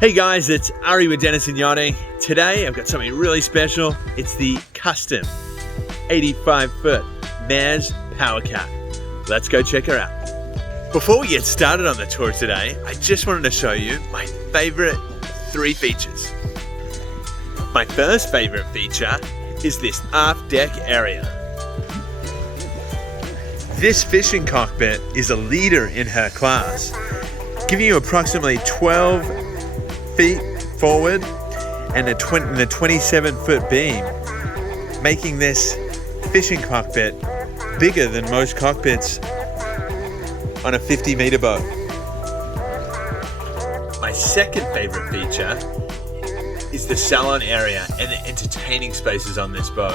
Hey guys, it's Ari with Dennis and Yachting. Today I've got something really special. It's the custom 85-foot Maz Power Cat. Let's go check her out. Before we get started on the tour today, I just wanted to show you my favorite 3 features. My first favorite feature is this aft deck area. This fishing cockpit is a leader in her class, giving you approximately 12 feet forward and the 27-foot beam, making this fishing cockpit bigger than most cockpits on a 50-meter boat. My second favorite feature is the Salon area and the entertaining spaces on this boat.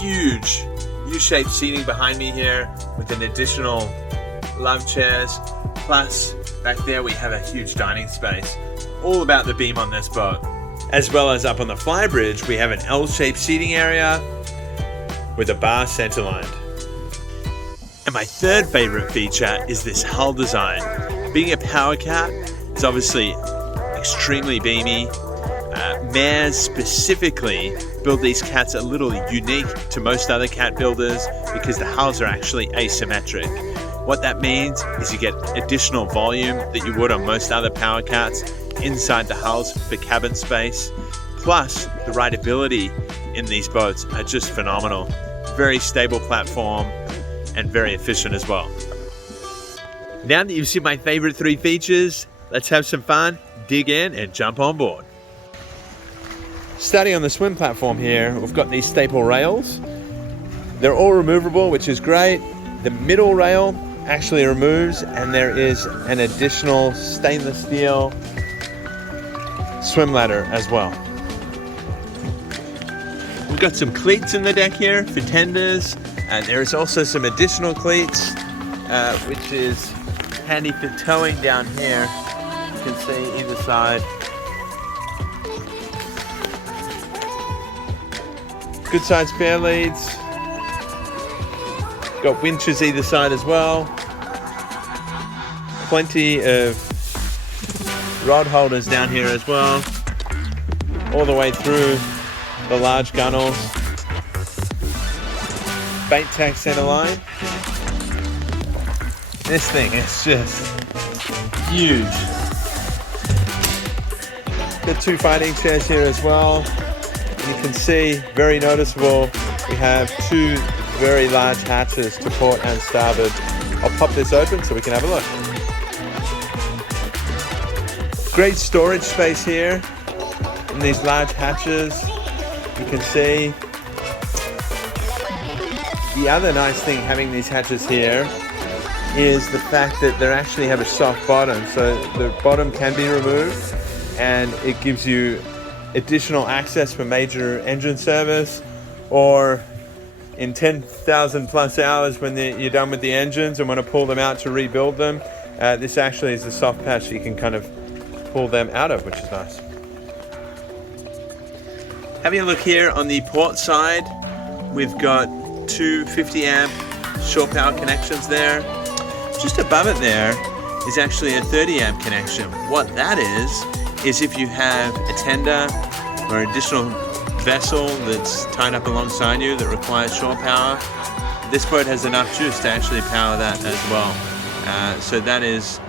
Huge U-shaped seating behind me here with an additional love chairs, plus back there we have a huge dining space. All about the beam on this boat. As well as up on the flybridge, we have an L-shaped seating area with a bar centerlined. And my third favorite feature is this hull design. Being a power cat, it's obviously extremely beamy. Maz specifically build these cats a little unique to most other cat builders because the hulls are actually asymmetric. What that means is you get additional volume that you would on most other power cats inside the hulls for cabin space. Plus, the rideability in these boats are just phenomenal. Very stable platform and very efficient as well. Now that you've seen my favorite 3 features, let's have some fun, dig in and jump on board. Starting on the swim platform here, we've got these staple rails. They're all removable, which is great. The middle rail actually removes, and there is an additional stainless steel swim ladder as well. We've got some cleats in the deck here for tenders, and there is also some additional cleats, which is handy for towing down here. You can see either side. Good sized spare leads. Got winches either side as well. Plenty of rod holders down here as well, all the way through the large gunnels. Bait tank center line. This thing is just huge. Got 2 fighting chairs here as well. You can see, very noticeable, we have 2 very large hatches to port and starboard. I'll pop this open so we can have a look. Great storage space here in these large hatches. You can see. The other nice thing having these hatches here is the fact that they actually have a soft bottom, so the bottom can be removed and it gives you additional access for major engine service, or in 10,000 plus hours when you're done with the engines and want to pull them out to rebuild them. This actually is a soft patch you can kind of pull them out of, which is nice. Having a look here on the port side, we've got 2 50 amp shore power connections there. Just above it there is actually a 30 amp connection. What that is if you have a tender or additional vessel that's tied up alongside you that requires shore power, this boat has enough juice to actually power that as well. So that is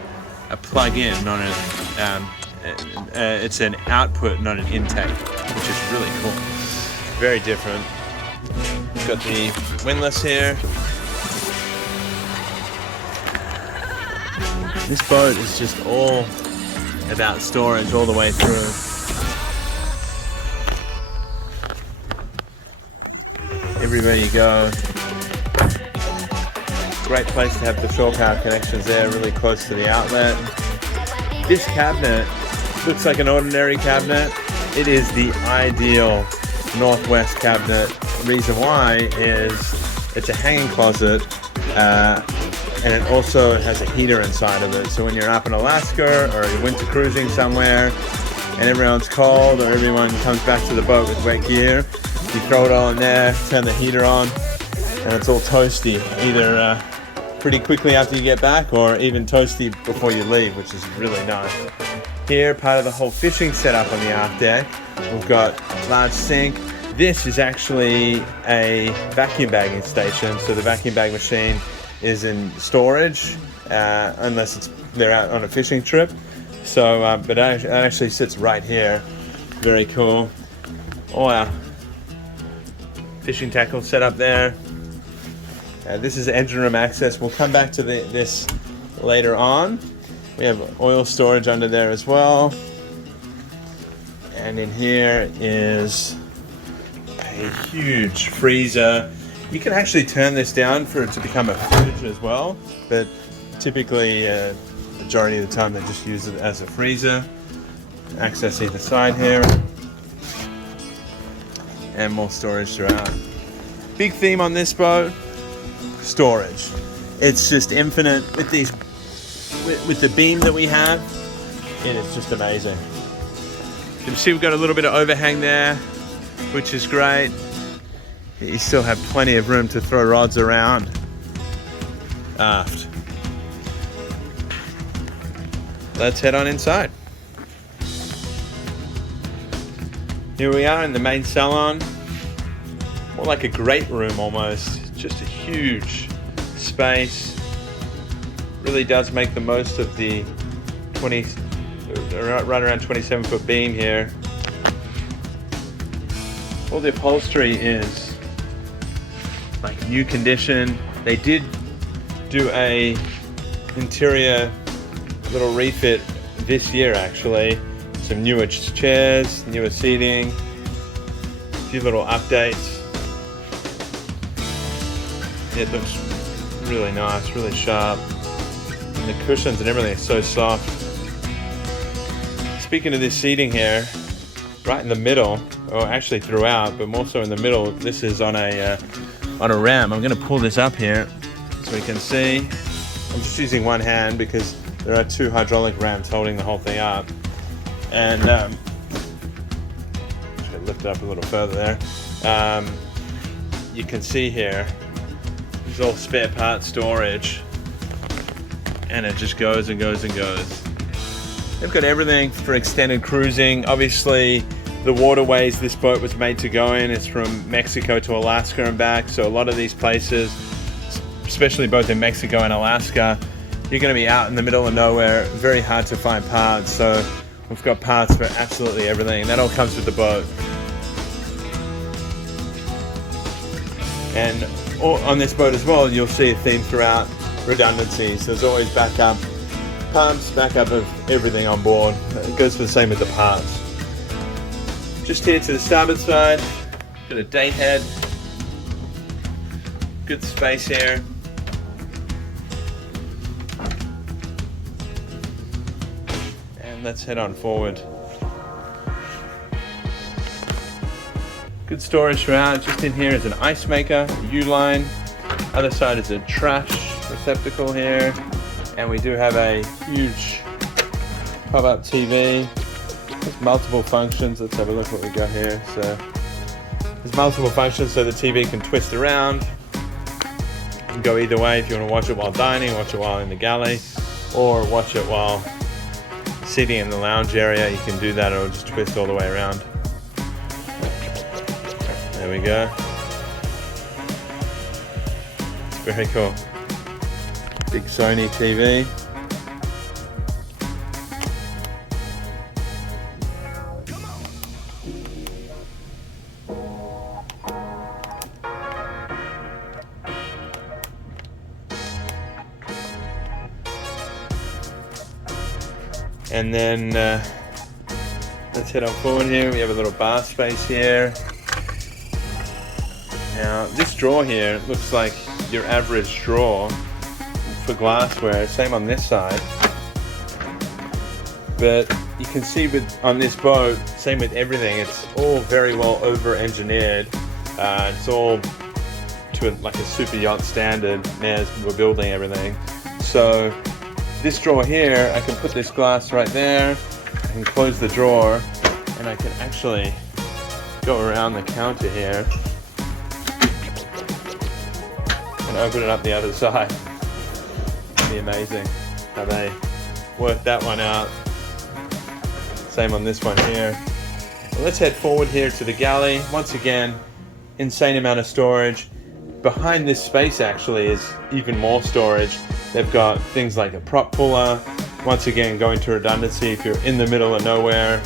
a plug-in, not it's an output, not an intake, which is really cool. Very different. We've got the windlass here. This boat is just all about storage all the way through. Everywhere you go. Great place to have the shore power connections there, really close to the outlet. This cabinet looks like an ordinary cabinet. It is the ideal Northwest cabinet. The reason why is it's a hanging closet, and it also has a heater inside of it. So when you're up in Alaska or you're winter cruising somewhere and everyone's cold, or everyone comes back to the boat with wet gear, you throw it all in there, turn the heater on, and it's all toasty, either pretty quickly after you get back or even toasty before you leave, which is really nice. Here, part of the whole fishing setup on the aft deck. We've got large sink. This is actually a vacuum bagging station, so the vacuum bag machine is in storage, unless they're out on a fishing trip. So, but it actually sits right here. Very cool. All our fishing tackle set up there. This is engine room access. We'll come back to this later on. We have oil storage under there as well. And in here is a huge freezer. You can actually turn this down for it to become a fridge as well, but typically, majority of the time they just use it as a freezer. Access either side here. And more storage throughout. Big theme on this boat, storage. It's just infinite with these, with the beam that we have. It is just amazing. You can see we've got a little bit of overhang there, which is great. You still have plenty of room to throw rods around aft. Let's head on inside. Here we are in the main salon. More like a great room almost. Just a huge space. Really does make the most of the right around 27-foot beam here. All the upholstery is like new condition. They did do a interior little refit this year actually. Some newer chairs, newer seating, a few little updates. It looks really nice, really sharp. And the cushions and everything are so soft. Speaking of this seating here, right in the middle, or actually throughout, but more so in the middle, this is on a ram. I'm going to pull this up here so we can see. I'm just using one hand because there are two hydraulic rams holding the whole thing up. And just gonna lift it up a little further there. You can see here, it's all spare part storage, and it just goes and goes and goes. They've got everything for extended cruising. Obviously, the waterways this boat was made to go in is from Mexico to Alaska and back. So a lot of these places, especially both in Mexico and Alaska, you're going to be out in the middle of nowhere, very hard to find parts. So we've got parts for absolutely everything. That all comes with the boat. And on this boat as well, you'll see a theme throughout: redundancies. There's always backup pumps, backup of everything on board. It goes for the same with the parts. Just here to the starboard side, got a date head. Good space here. And let's head on forward. Good storage throughout. Just in here is an ice maker, U-line. Other side is a trash receptacle here. And we do have a huge pop-up TV. There's multiple functions. Let's have a look what we got here. So there's multiple functions so the TV can twist around. You can go either way if you want to watch it while dining, watch it while in the galley, or watch it while sitting in the lounge area. You can do that, or just twist all the way around. There we go. It's very cool. Big Sony TV. And then let's head on forward here. We have a little bar space here. Now this drawer here looks like your average drawer for glassware, same on this side. But you can see on this boat, same with everything, it's all very well over-engineered. It's all to like a super yacht standard as we're building everything. So this drawer here, I can put this glass right there, I can close the drawer, and I can actually go around the counter here and open it up the other side. It'd be amazing how they worked that one out. Same on this one here. Well, let's head forward here to the galley. Once again, insane amount of storage. Behind this space actually is even more storage. They've got things like a prop puller. Once again, going to redundancy if you're in the middle of nowhere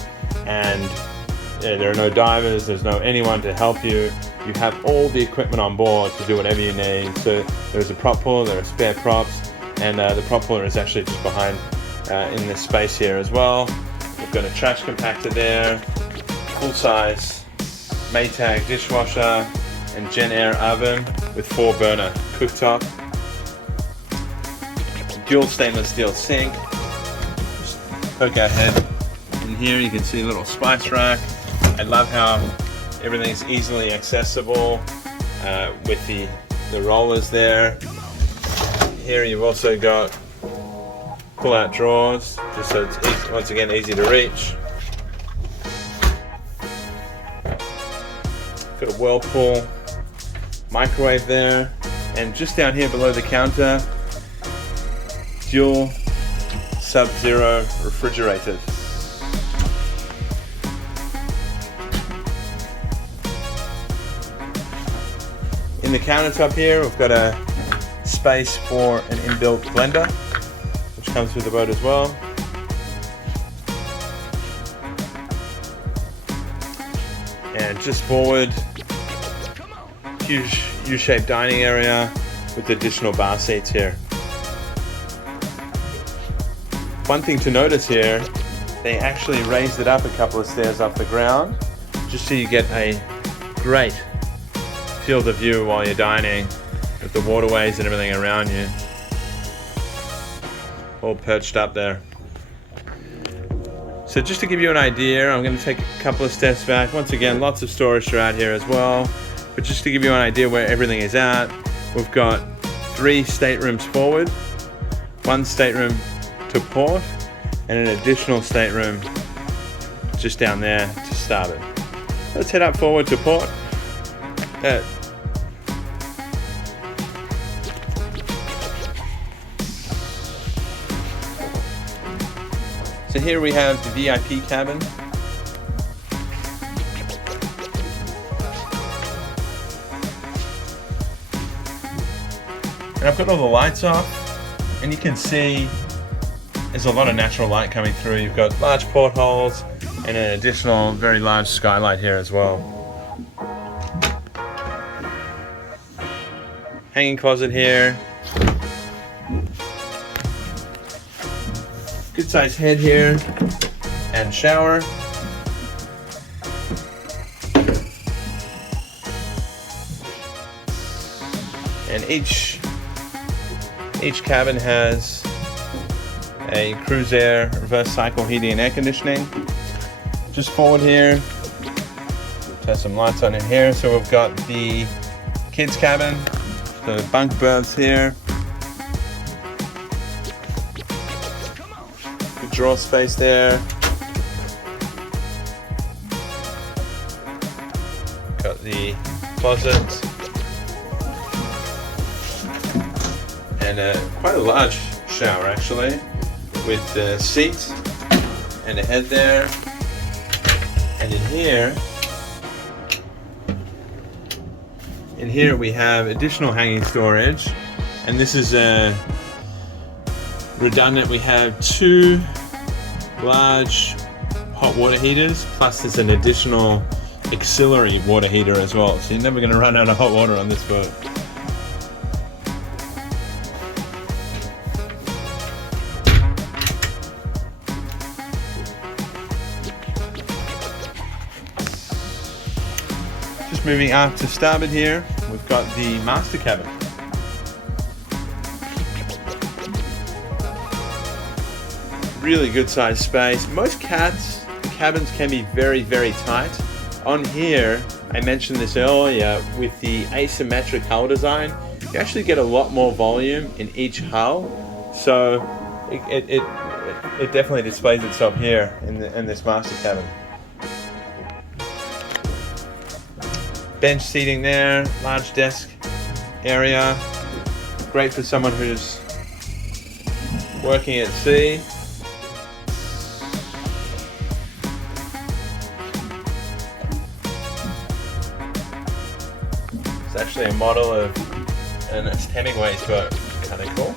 and there are no divers, there's no anyone to help you. You have all the equipment on board to do whatever you need. So there's a prop puller, there are spare props, and the prop puller is actually just behind in this space here as well. We've got a trash compactor there, full-size Maytag dishwasher, and Gen Air oven with 4-burner cooktop. Dual stainless steel sink. Just poke our head in here, you can see a little spice rack. I love how everything's easily accessible with the rollers there. Here you've also got pull-out drawers, just so it's easy, once again easy to reach. Got a Whirlpool microwave there, and just down here below the counter, dual sub-zero refrigerators. In the countertop here, we've got a space for an inbuilt blender, which comes with the boat as well. And just forward, huge U-shaped dining area with additional bar seats here. One thing to notice here, they actually raised it up a couple of stairs off the ground, just so you get a great field of view while you're dining with the waterways and everything around you. All perched up there. So just to give you an idea, I'm going to take a couple of steps back. Once again, lots of storage throughout here as well. But just to give you an idea where everything is at, we've got 3 staterooms forward, 1 stateroom to port, and an additional stateroom just down there to starboard. Let's head up forward to port. So here we have the VIP cabin. And I've got all the lights off, and you can see there's a lot of natural light coming through. You've got large portholes and an additional very large skylight here as well. Hanging closet here. Good sized head here and shower. And each cabin has a cruise air reverse cycle heating and air conditioning. Just forward here, has some lights on in here. So we've got the kids cabin, the bunk berths here. Good drawer space there. Got the closet. And quite a large shower actually, with the seat and a head there. And in here we have additional hanging storage, and this is redundant. We have 2 large hot water heaters, plus there's an additional auxiliary water heater as well, so you're never going to run out of hot water on this boat. Moving aft to starboard here, we've got the master cabin. Really good sized space. Most cabins can be very, very tight. On here, I mentioned this earlier, with the asymmetric hull design, you actually get a lot more volume in each hull. So it definitely displays itself here in this master cabin. Bench seating there, large desk area, great for someone who's working at sea. It's actually a model of Ernest Hemingway's boat. Kind of cool.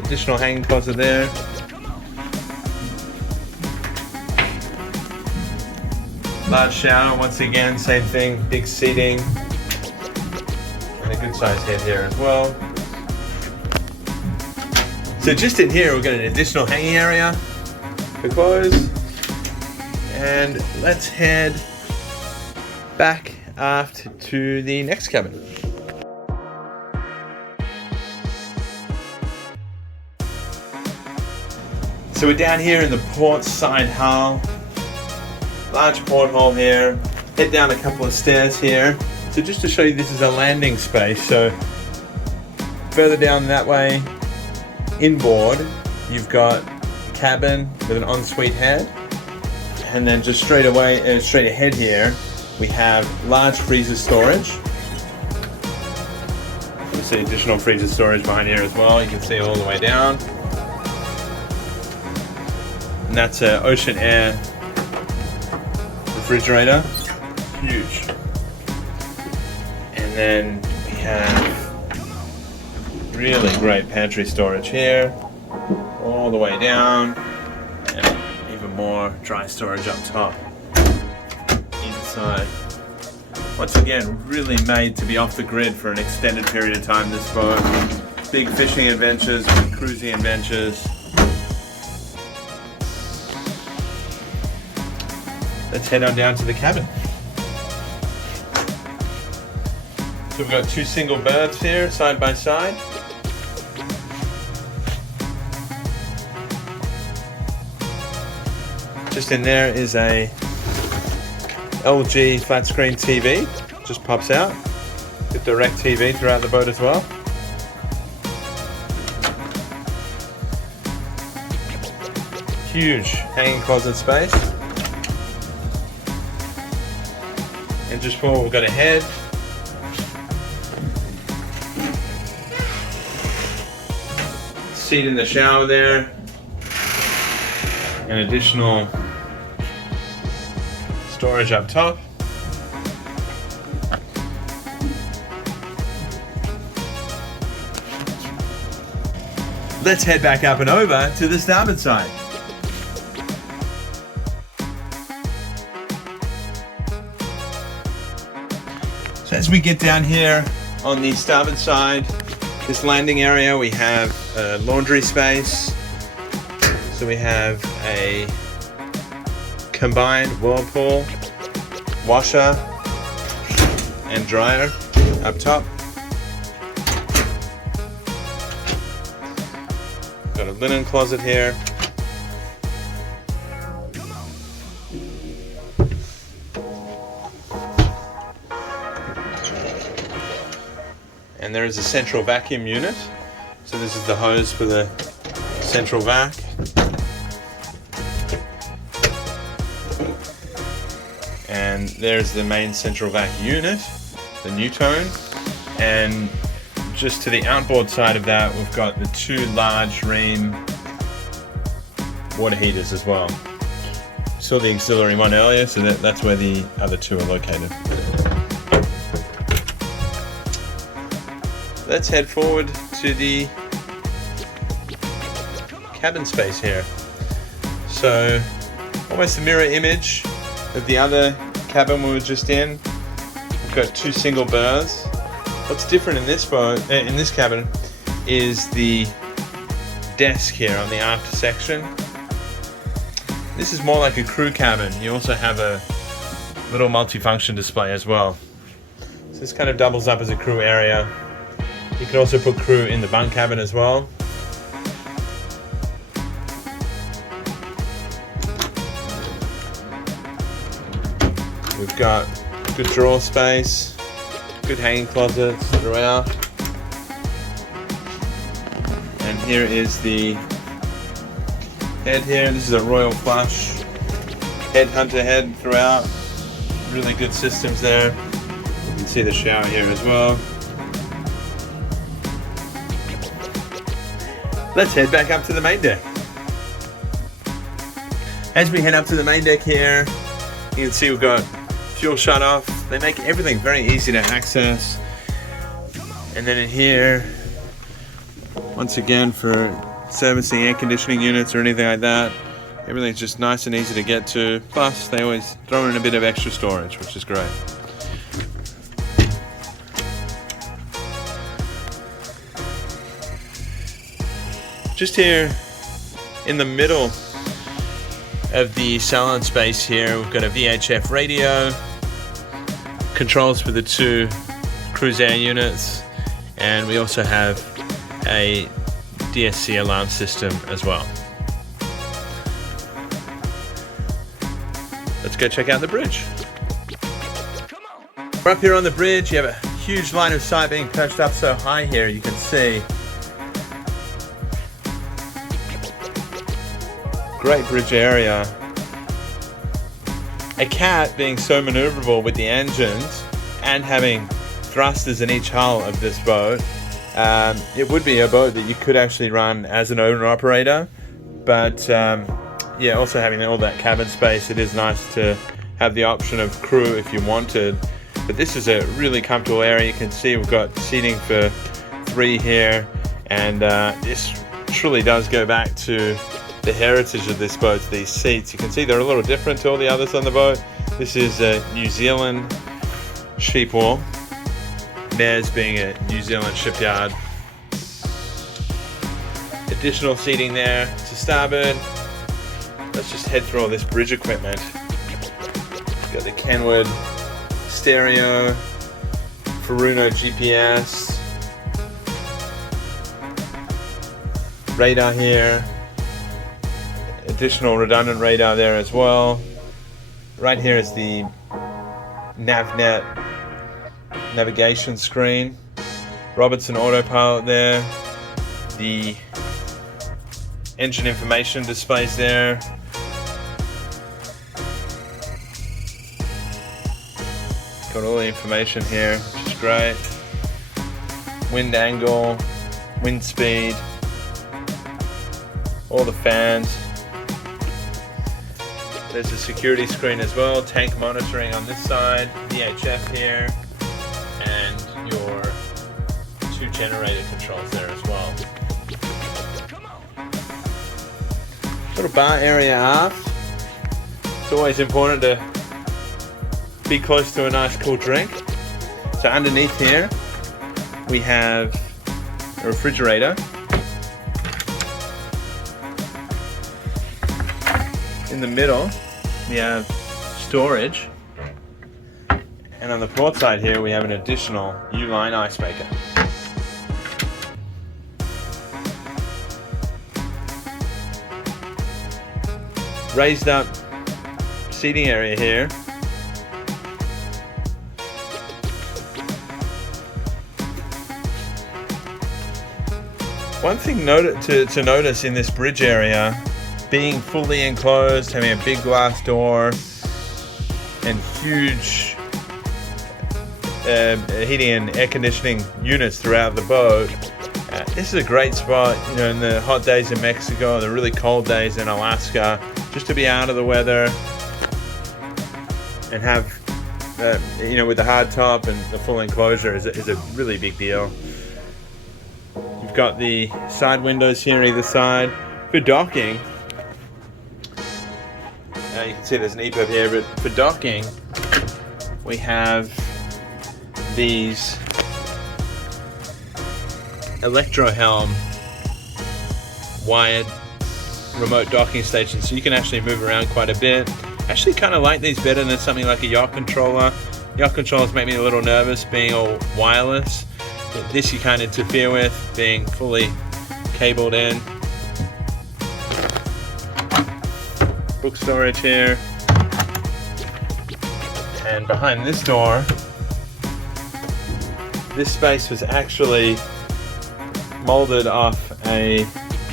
Additional hanging closet there. Large shower, once again, same thing, big seating. And a good sized head here as well. So just in here, we've got an additional hanging area for clothes. And let's head back aft to the next cabin. So we're down here in the port side hull. Large porthole here. Head down a couple of stairs here. So just to show you, this is a landing space. So further down that way, inboard, you've got a cabin with an ensuite head. And then just straight ahead here, we have large freezer storage. You see additional freezer storage behind here as well. You can see all the way down. And that's an ocean air refrigerator. Huge. And then we have really great pantry storage here, all the way down, and even more dry storage up top. Inside. Once again, really made to be off the grid for an extended period of time, this boat. Big fishing adventures, cruising adventures. Let's head on down to the cabin. So we've got two single berths here, side by side. Just in there is a LG flat screen TV, just pops out. With direct TV throughout the boat as well. Huge hanging closet space. And just forward, we've got a head. Seat in the shower there. And additional storage up top. Let's head back up and over to the starboard side. So as we get down here on the starboard side, this landing area, we have a laundry space. So we have a combined whirlpool, washer, and dryer up top. Got a linen closet here. And there is a central vacuum unit. So this is the hose for the central vac. And there's the main central vac unit, the Newtone. And just to the outboard side of that, we've got the two large ream water heaters as well. Saw the auxiliary one earlier, so that's where the other two are located. Let's head forward to the cabin space here. So almost a mirror image of the other cabin we were just in. We've got two single berths. What's different in this boat, in this cabin, is the desk here on the aft section. This is more like a crew cabin. You also have a little multifunction display as well. So this kind of doubles up as a crew area. You can also put crew in the bunk cabin as well. We've got good drawer space, good hanging closets throughout. And here is the head here. This is a Royal Flush headhunter head throughout. Really good systems there. You can see the shower here as well. Let's head back up to the main deck. As we head up to the main deck here, you can see we've got fuel shut off. They make everything very easy to access. And then in here, once again, for servicing air conditioning units or anything like that, everything's just nice and easy to get to. Plus, they always throw in a bit of extra storage, which is great. Just here in the middle of the Salon space here, we've got a VHF radio, controls for the 2 cruise air units, and we also have a DSC alarm system as well. Let's go check out the bridge. We're up here on the bridge. You have a huge line of sight being perched up so high here, you can see. Great bridge area. A cat being so maneuverable with the engines and having thrusters in each hull of this boat, it would be a boat that you could actually run as an owner-operator, but yeah, also having all that cabin space, it is nice to have the option of crew if you wanted. But this is a really comfortable area. You can see we've got seating for 3 here, and this truly does go back to the heritage of this boat. These seats, you can see they're a little different to all the others on the boat. This is a New Zealand sheep wool, theirs being a New Zealand shipyard. Additional seating there to starboard. Let's just head through all this bridge equipment. We've got the Kenwood stereo, Furuno GPS, radar here, additional redundant radar there as well. Right here is the NavNet navigation screen, Robertson autopilot there, the engine information displays there. Got all the information here, which is great. Wind angle, wind speed, all the fans. There's a security screen as well, tank monitoring on this side, VHF here, and your 2 generator controls there as well. Little bar area aft. It's always important to be close to a nice cool drink. So underneath here we have a refrigerator. In the middle we have storage, and on the port side here we have an additional U-line ice maker. Raised up seating area here. One thing to notice in this bridge area, being fully enclosed, having a big glass door and huge heating and air conditioning units throughout the boat, this is a great spot, you know, in the hot days in Mexico, the really cold days in Alaska, just to be out of the weather and have, you know, with the hard top and the full enclosure is a really big deal. You've got the side windows here on either side. For docking, you can see there's an EPIB here, but for docking, we have these electro-helm wired remote docking stations, so you can actually move around quite a bit. I actually kind of like these better than something like a yacht controller. Yacht controllers make me a little nervous being all wireless. But this you can't interfere with, being fully cabled in. Book storage here, and behind this door, this space was actually molded off a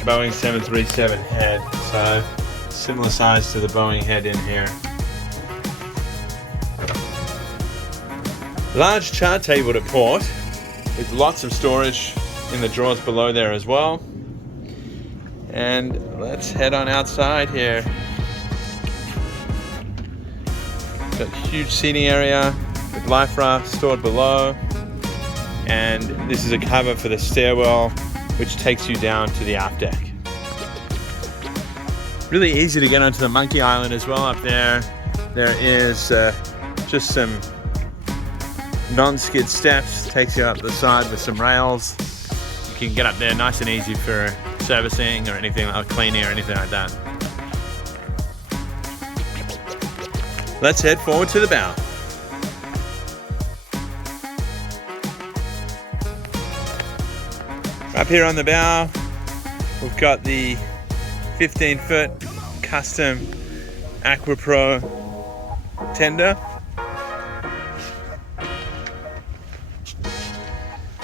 Boeing 737 head, so similar size to the Boeing head in here. Large chart table to port with lots of storage in the drawers below there as well. And let's head on outside here. Got a huge seating area with life raft stored below. And this is a cover for the stairwell, which takes you down to the aft deck. Really easy to get onto the monkey island as well up there. There is just some non-skid steps, takes you up the side with some rails. You can get up there nice and easy for servicing or anything like cleaning or anything like that. Let's head forward to the bow. Up here on the bow, we've got the 15-foot custom Aqua Pro tender.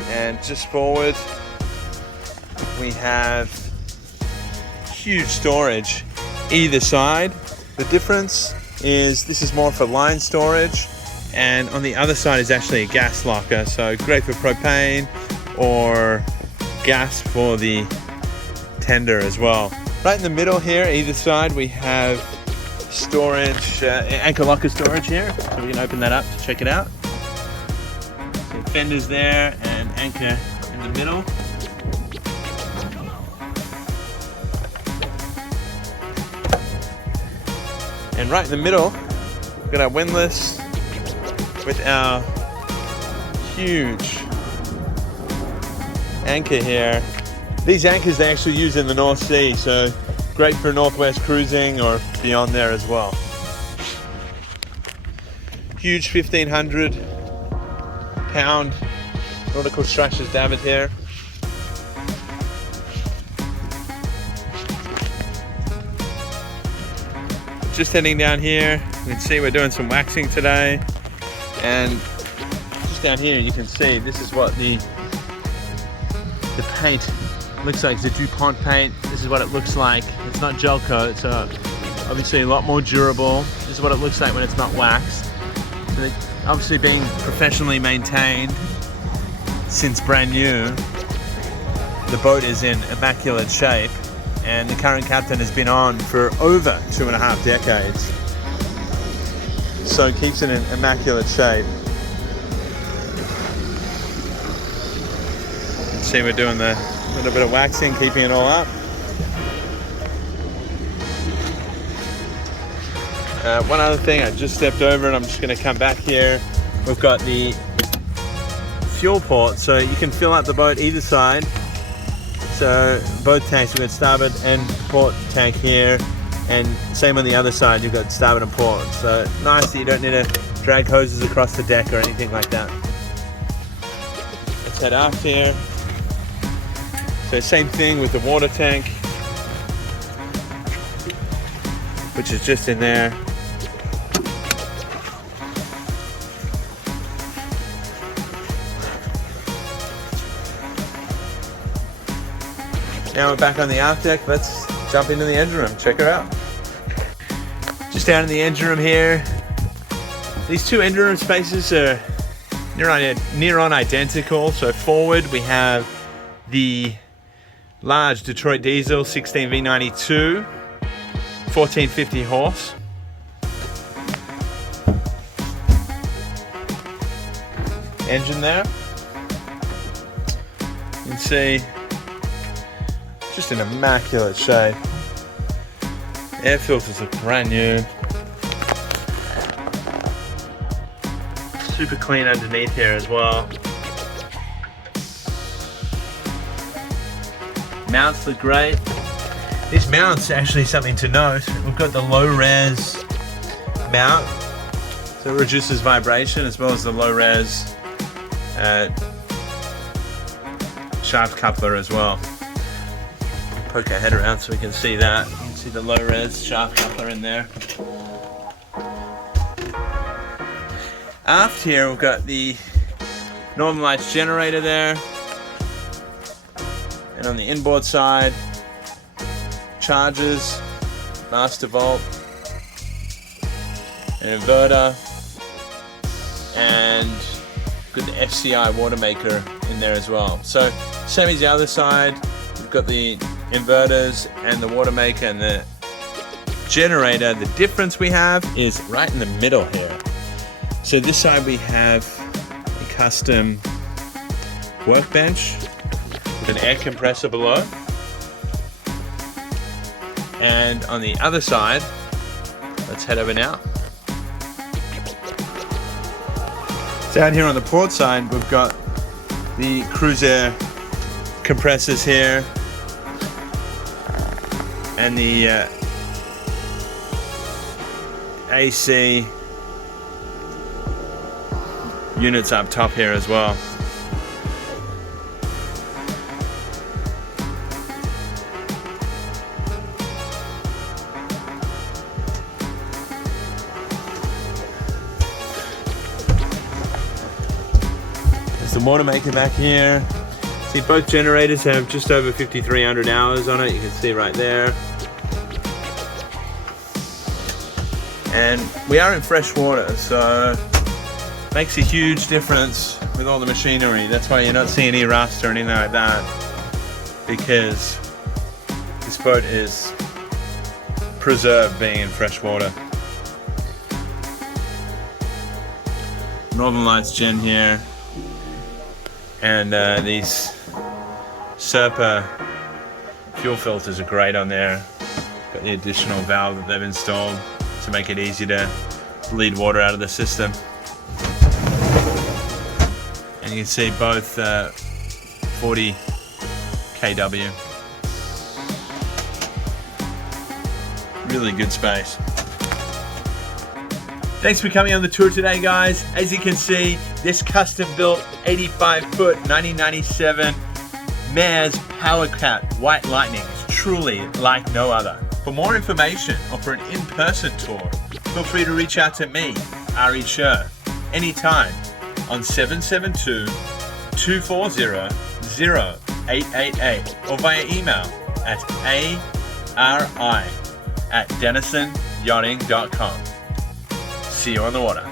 And just forward, we have huge storage either side. The difference is this is more for line storage, and on the other side is actually a gas locker, so great for propane or gas for the tender as well. Right in the middle here, either side, we have storage, anchor locker storage here, so we can open that up to check it out. So fenders there and anchor in the middle. And right in the middle, we've got our windlass with our huge anchor here. These anchors they actually use in the North Sea, so great for northwest cruising or beyond there as well. Huge 1,500 pound nautical structures davit here. Just heading down here, you can see we're doing some waxing today, and just down here you can see this is what the paint looks like. It's a DuPont paint. This is what it looks like. It's not gel coat, so obviously a lot more durable. This is what it looks like when it's not waxed. So they're obviously being professionally maintained since brand new. The boat is in immaculate shape, and the current captain has been on for over 2.5 decades. So it keeps it in immaculate shape. See, we're doing the little bit of waxing, keeping it all up. One other thing, I just stepped over and I'm just going to come back here. We've got the fuel port, so you can fill up the boat either side. So both tanks, we've got starboard and port tank here, and same on the other side, you've got starboard and port. So nice that you don't need to drag hoses across the deck or anything like that. Let's head aft here. So same thing with the water tank, which is just in there. Now we're back on the aft deck. Let's jump into the engine room, check her out. Just down in the engine room here. These two engine room spaces are near on identical. So forward we have the large Detroit diesel 16 V92, 1450 horse. Engine there. You can see just in immaculate shape. Air filters look brand new. Super clean underneath here as well. Mounts look great. These mounts are actually something to note. We've got the low res mount, so it reduces vibration, as well as the low res shaft coupler as well. Poke our head around so we can see that. You can see the low res shaft coupler in there. Aft here we've got the Northern Lights generator there. And on the inboard side, chargers, master volt, an inverter, and got the FCI water maker in there as well. So same as the other side, we've got the inverters and the water maker and the generator. The difference we have is right in the middle here. So this side we have a custom workbench with an air compressor below. And on the other side, let's head over now. Down here on the port side, we've got the cruise air compressors here and the AC units up top here as well. There's the water maker back here. See, both generators have just over 5,300 hours on it. You can see right there. And we are in fresh water, so it makes a huge difference with all the machinery. That's why you're not seeing any rust or anything like that, because this boat is preserved being in fresh water. Northern Lights gen here, and these Serpa fuel filters are great on there. Got the additional valve that they've installed to make it easy to bleed water out of the system. And you can see both 40 kW. Really good space. Thanks for coming on the tour today, guys. As you can see, this custom built 85-foot 1997 Mares Power Cat White Lightning is truly like no other. For more information or for an in-person tour, feel free to reach out to me, Ari Sher, anytime on 772-240-0888 or via email at ari@denisonyachting.com. See you on the water.